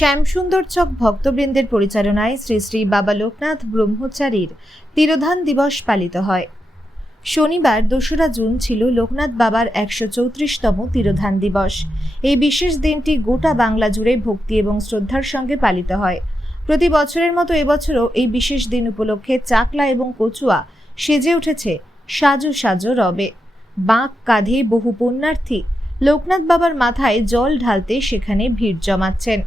শ্যামসুন্দর চক ভক্তবৃন্দের পরিচালনায় শ্রী শ্রী বাবা লোকনাথ ব্রহ্মচারীর তিরোধান দিবস পালিত হয়। শনিবার ২রা জুন ছিল লোকনাথ বাবার ১৩৪তম তিরোধান দিবস। এই বিশেষ দিনটি গোটা বাংলা জুড়ে ভক্তি এবং শ্রদ্ধার সঙ্গে পালিত হয়। প্রতি বছরের মতো এবছরও এই বিশেষ দিন উপলক্ষে চাকলা এবং কচুয়া সেজে উঠেছে সাজো সাজো রবে। বাঁক কাঁধে বহু পুণ্যার্থী লোকনাথ বাবার মাথায় জল ঢালতে সেখানে ভিড় জমাচ্ছেন।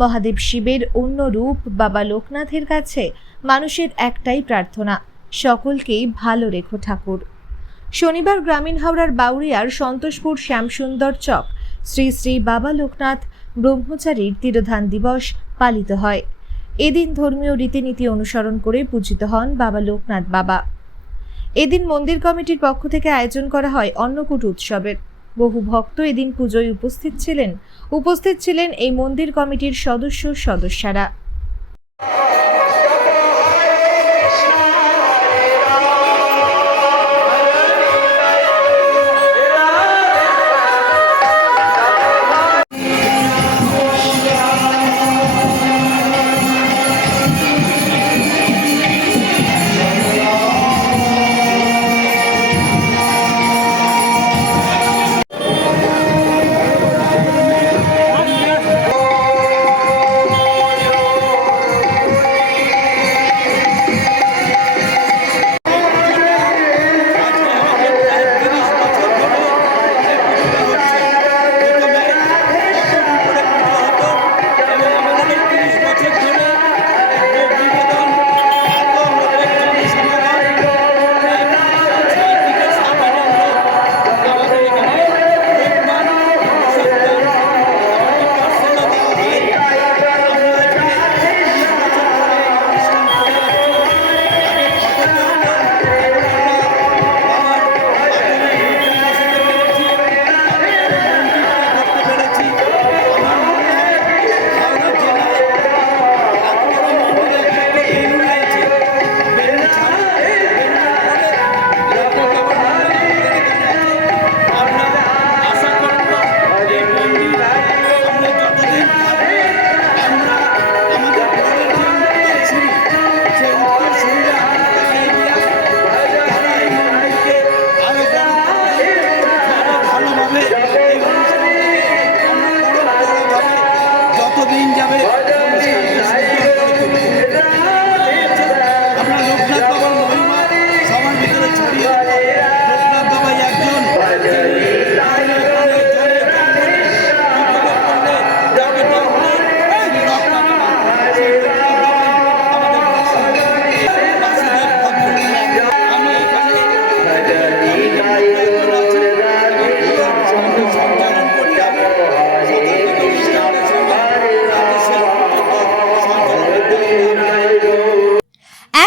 মহাদেব শিবের অন্য রূপ বাবা লোকনাথের কাছে মানুষের একটাই প্রার্থনা, সকলকেই ভালো রেখো ঠাকুর। শনিবার গ্রামীণ হাওড়ার বাউরিয়ার সন্তোষপুর শ্যামসুন্দর চক শ্রী শ্রী বাবা লোকনাথ ব্রহ্মচারীর তিরোধান দিবস পালিত হয়। এদিন ধর্মীয় রীতিনীতি অনুসরণ করে পূজিত হন বাবা লোকনাথ বাবা। এদিন মন্দির কমিটির পক্ষ থেকে আয়োজন করা হয় অন্নকূট উৎসবের। বহু ভক্ত এদিন পুজোয় উপস্থিত ছিলেন এই মন্দির কমিটির সদস্যরা।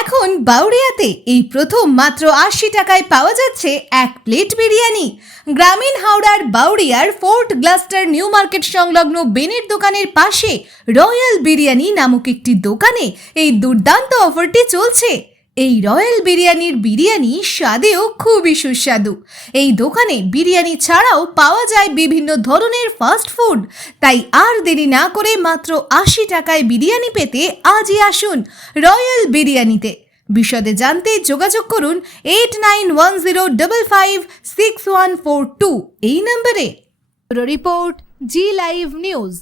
এখন বাউরিয়াতে এই প্রথম মাত্র ৮০ টাকায় পাওয়া যাচ্ছে ১ প্লেট বিরিয়ানি। গ্রামীণ হাওড়ার বাউরিয়ার ফোর্ট গ্লাস্টার নিউ মার্কেট সংলগ্ন বেনের দোকানের পাশে রয়্যাল বিরিয়ানি নামক একটি দোকানে এই দুর্দান্ত অফারটি চলছে। এই রয়্যাল বিরিয়ানির বিরিয়ানি স্বাদেও খুবই সুস্বাদু। এই দোকানে বিরিয়ানি ছাড়াও পাওয়া যায় বিভিন্ন ধরনের ফাস্ট ফুড। তাই আর দেরি না করে মাত্র ৮০ টাকায় বিরিয়ানি পেতে আজই আসুন রয়্যাল বিরিয়ানিতে। বিশদে জানতে যোগাযোগ করুন 8910556142 এই নম্বরে। রিপোর্ট জি লাইভ নিউজ।